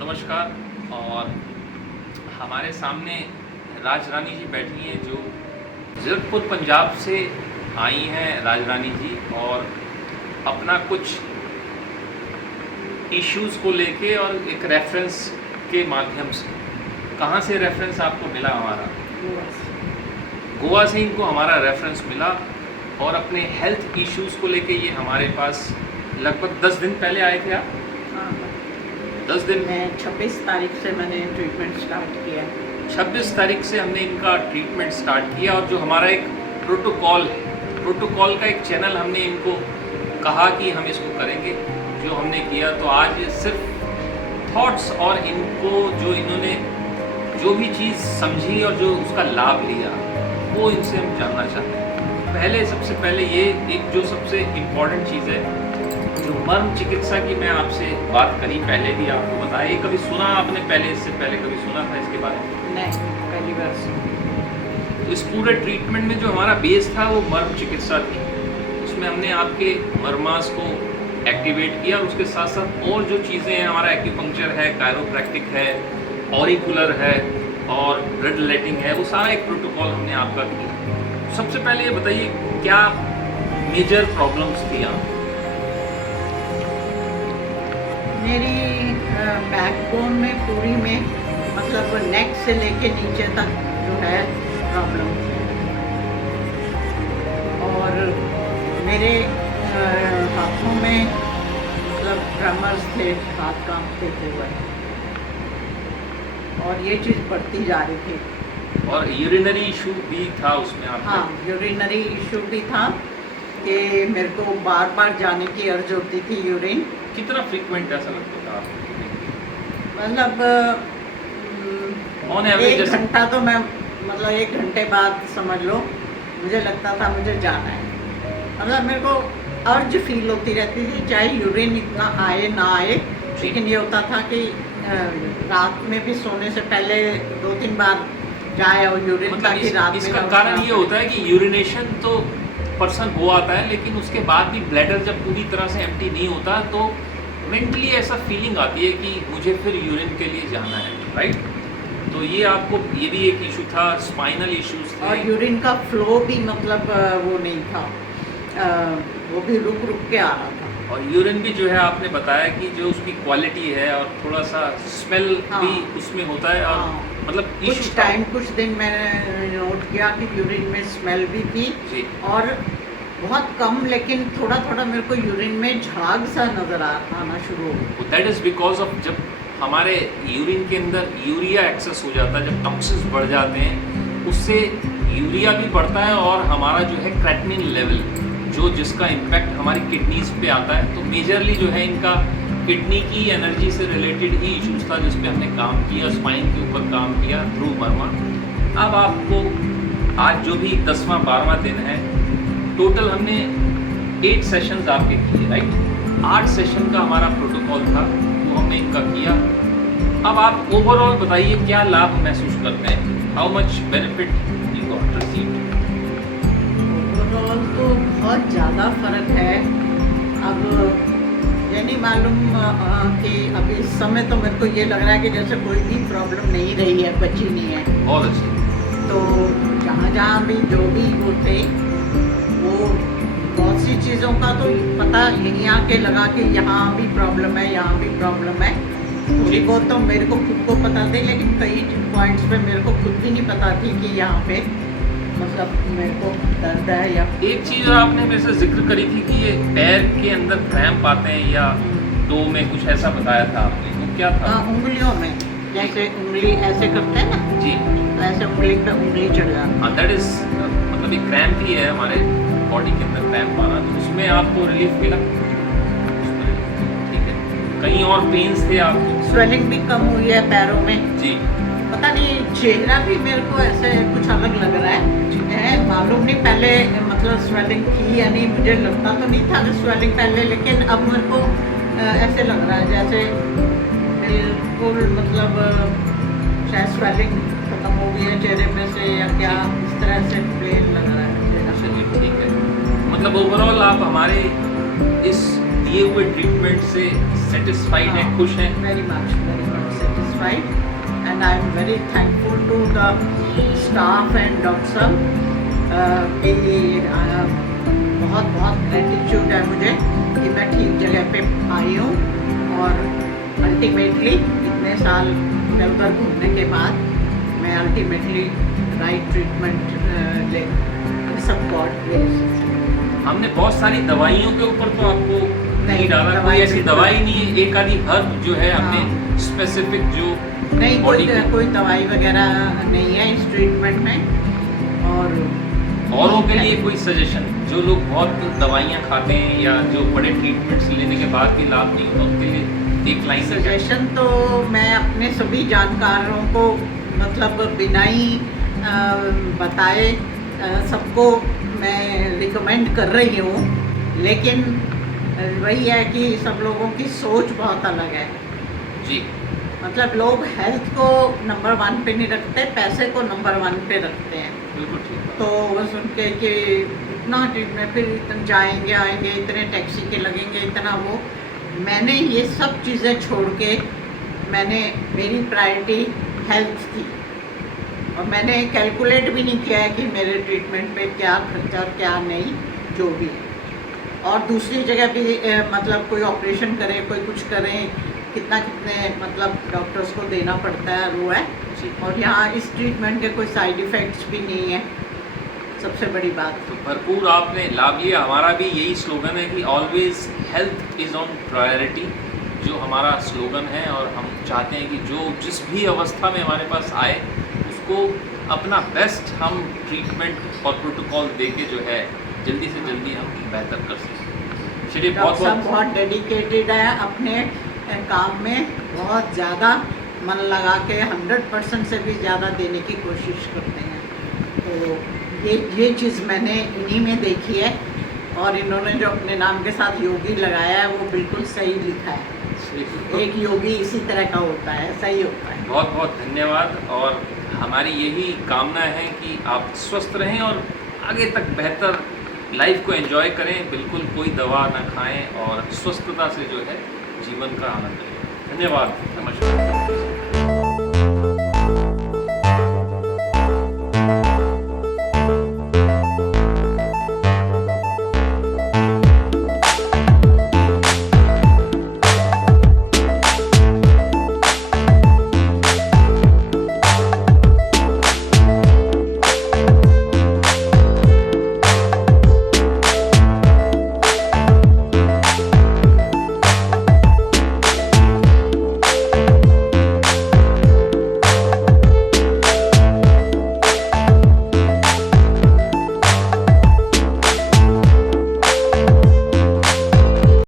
नमस्कार। और हमारे सामने राज रानी जी बैठी हैं जो ज़ीरकपुर पंजाब से आई हैं। राज रानी जी और अपना कुछ इश्यूज़ को लेके और एक रेफरेंस के माध्यम से, कहाँ से रेफरेंस आपको मिला? हमारा गोवा से इनको हमारा रेफरेंस मिला और अपने हेल्थ इश्यूज़ को लेके ये हमारे पास लगभग 10 दिन पहले आए थे। आप 10 दिन? मैं 26 तारीख से मैंने ट्रीटमेंट स्टार्ट किया। 26 तारीख से हमने इनका ट्रीटमेंट स्टार्ट किया और जो हमारा एक प्रोटोकॉल है, प्रोटोकॉल का एक चैनल हमने इनको कहा कि हम इसको करेंगे, जो हमने किया। तो आज सिर्फ थॉट्स और इनको जो इन्होंने जो भी चीज़ समझी और जो उसका लाभ लिया वो इनसे हम जानना चाहते हैं। पहले सबसे पहले ये एक जो सबसे इम्पॉर्टेंट चीज़ है, जो मर्म चिकित्सा की मैं आपसे बात करी पहले भी आपको बताया, ये कभी सुना आपने पहले? इससे पहले कभी सुना था इसके बारे में? नहीं, पहली बार सुना। तो इस पूरे ट्रीटमेंट में जो हमारा बेस था वो मर्म चिकित्सा थी। उसमें हमने आपके मर्मास को एक्टिवेट किया और उसके साथ साथ और जो चीज़ें हैं, हमारा एक्यूपंक्चर है, कायरोप्रैक्टिक है, ऑरिकुलर है और ब्लड लेटिंग है, वो सारा एक प्रोटोकॉल हमने आपका किया। सबसे पहले ये बताइए क्या मेजर प्रॉब्लम्स थी आप? मेरी बैकबोन में पूरी में मतलब नेक से लेके नीचे तक जो है प्रॉब्लम थी और मेरे हाथों में मतलब ट्रमर्स थे, हाथ कांपते थे बड़े और ये चीज़ बढ़ती जा रही थी। और यूरिनरी इशू भी था उसमें आपका? हाँ, यूरिनरी इशू भी था कि मेरे को बार बार जाने की अर्ज होती थी यूरिन। कितना फ्रीक्वेंट ऐसा लगता था आपको? मतलब ऑन एवरेज 1 घंटा तो मैं मतलब 1 घंटे बाद समझ लो मुझे लगता था मुझे जाना है। मतलब मेरे को अर्ज फील होती रहती थी, चाहे यूरिन इतना आए ना आए, लेकिन ये होता था कि रात में भी सोने से पहले 2-3 बार जाए और यूरिन मतलब ताकि रात में इसका कारण ये होता है कि यूरिनेशन तो पर्सन हो आता है, लेकिन उसके बाद भी ब्लैडर जब पूरी तरह से एम्प्टी नहीं होता तो मेंटली ऐसा फीलिंग आती है कि मुझे फिर यूरिन के लिए जाना है, राइट? तो ये आपको ये भी एक इशू था, स्पाइनल इश्यूज थे। और यूरिन का फ्लो भी मतलब वो नहीं था, वो भी रुक रुक के आ रहा था। और यूरिन भी जो है आपने बताया कि जो उसकी क्वालिटी है और थोड़ा सा स्मेल भी उसमें होता है। और मतलब कुछ दिन मैंने नोट किया कि यूरिन में स्मेल भी थी और बहुत कम, लेकिन थोड़ा थोड़ा मेरे को यूरिन में झाग सा नज़र आना शुरू हो। दैट इज़ बिकॉज ऑफ जब हमारे यूरिन के अंदर यूरिया एक्सेस हो जाता है, जब टॉक्सिन्स बढ़ जाते हैं, उससे यूरिया भी बढ़ता है और हमारा जो है क्रेटिनिन लेवल जिसका इम्पैक्ट हमारी किडनीज पे आता है। तो मेजरली जो है इनका किडनी की एनर्जी से रिलेटेड ही इश्यूज था जिस पे हमने काम किया, स्पाइन के ऊपर काम किया थ्रू मर्मा। अब आपको आज जो भी 10वां 12वां दिन है, टोटल हमने 8 सेशंस आपके किए, राइट? 8 सेशन का हमारा प्रोटोकॉल था, वो हमने इनका किया। अब आप ओवरऑल बताइए क्या लाभ महसूस करते हैं? How much benefit you got received? Overall तो बहुत ज़्यादा फ़र्क है। अब ये नहीं मालूम कि अभी इस समय तो मेरे को ये लग रहा है कि जैसे कोई भी प्रॉब्लम नहीं रही है, बची नहीं है। बहुत अच्छी। तो जहाँ जहाँ भी जो भी वो थे, वो बहुत सी चीज़ों का तो पता यहीं आके लगा कि यहाँ भी प्रॉब्लम है, यहाँ भी प्रॉब्लम है। थोड़ी बहुत तो मेरे को खुद को पता थी, लेकिन कई पॉइंट्स पे मेरे को खुद भी नहीं पता थी कि यहाँ पे मतलब मेरे को दर्द है। या एक चीज़ आपने मेरे से जिक्र करी थी कि ये पैर के अंदर क्रैम्प आते हैं या टो में, कुछ ऐसा बताया था आपने, वो क्या था? उंगलियों में, जैसे उंगली ऐसे करते हैं ना जी, तो ऐसे उंगली पे उंगली चढ़ जाती है। हाँ, दैट इज मतलब एक क्रैम्प ही है हमारे बॉडी के अंदर क्रैम्प आना। तो उसमें आपको रिलीफ मिला? ठीक है। कहीं और पेन्स थे आपको? स्वेलिंग भी कम हुई है पैरों में जी। पता नहीं, चेहरा भी मेरे को ऐसे कुछ अलग लग रहा है, मालूम नहीं पहले मतलब स्वेलिंग थी या नहीं, मुझे लगता तो नहीं था स्वेलिंग पहले, लेकिन अब मेरे को ऐसे लग रहा है जैसे बिल्कुल मतलब शायद स्वेलिंग खत्म हो गई है चेहरे पे से या क्या, इस तरह से प्लेन लग रहा है चेहरा। चलिए ठीक है। मतलब ओवरऑल आप हमारे इस दिए हुए ट्रीटमेंट से सेटिस्फाइड हैं, खुश हैं? Very much satisfied and I am very thankful to the staff and doctor कि बहुत बहुत ग्रेटिट्यूड है मुझे कि मैं ठीक जगह पे आई हूँ और अल्टीमेटली इतने साल इधर उधर घूमने के बाद मैं अल्टीमेटली राइट ट्रीटमेंट ले सब गॉड। हमने बहुत सारी दवाइयों के ऊपर तो आपको नहीं डाला, कोई दवाई ऐसी दवाई नहीं है, एक आधी हर्ब जो है हमने स्पेसिफिक जो नहीं बॉडी कोई दवाई वगैरह नहीं है इस ट्रीटमेंट में। और औरों के लिए कोई सजेशन, जो लोग बहुत दवाइयाँ खाते हैं या जो बड़े ट्रीटमेंट्स लेने के बाद भी लाभ नहीं होता उनके लिए एक लाइन सजेशन तो मैं अपने सभी जानकारों को मतलब बिना ही बताए सबको मैं रिकमेंड कर रही हूँ, लेकिन वही है कि सब लोगों की सोच बहुत अलग है जी। मतलब लोग हेल्थ को नंबर 1 पे नहीं रखते, पैसे को नंबर 1 पे रखते हैं। बिल्कुल ठीक। तो वो सुन के कि इतना ट्रीटमेंट फिर इतने जाएंगे आएंगे, इतने टैक्सी के लगेंगे, इतना वो, मैंने ये सब चीज़ें छोड़ के मेरी प्रायोरिटी हेल्थ थी और मैंने कैलकुलेट भी नहीं किया है कि मेरे ट्रीटमेंट पे क्या खर्चा और क्या नहीं जो भी है। और दूसरी जगह भी मतलब कोई ऑपरेशन करे कोई कुछ करें कितने मतलब डॉक्टर्स को देना पड़ता है वो है, और यहाँ इस ट्रीटमेंट के कोई साइड इफ़ेक्ट्स भी नहीं है, सबसे बड़ी बात। तो भरपूर आपने लाभ लिया। हमारा भी यही स्लोगन है कि always health is on priority, जो हमारा स्लोगन है, और हम चाहते हैं कि जो जिस भी अवस्था में हमारे पास आए उसको अपना बेस्ट हम ट्रीटमेंट और प्रोटोकॉल दे के जो है जल्दी से जल्दी हम बेहतर कर सकें। चलिए बहुत डेडिकेटेड है अपने काम में, बहुत ज़्यादा मन लगा के 100% से भी ज़्यादा देने की कोशिश करते हैं। तो ये चीज़ मैंने इन्हीं में देखी है, और इन्होंने जो अपने नाम के साथ योगी लगाया है वो बिल्कुल सही लिखा है। एक योगी इसी तरह का होता है, सही होता है। बहुत बहुत धन्यवाद, और हमारी यही कामना है कि आप स्वस्थ रहें और आगे तक बेहतर लाइफ को एंजॉय करें, बिल्कुल कोई दवा ना खाएं और स्वस्थता से जो है जीवन का आनंद लें। धन्यवाद, नमस्कार।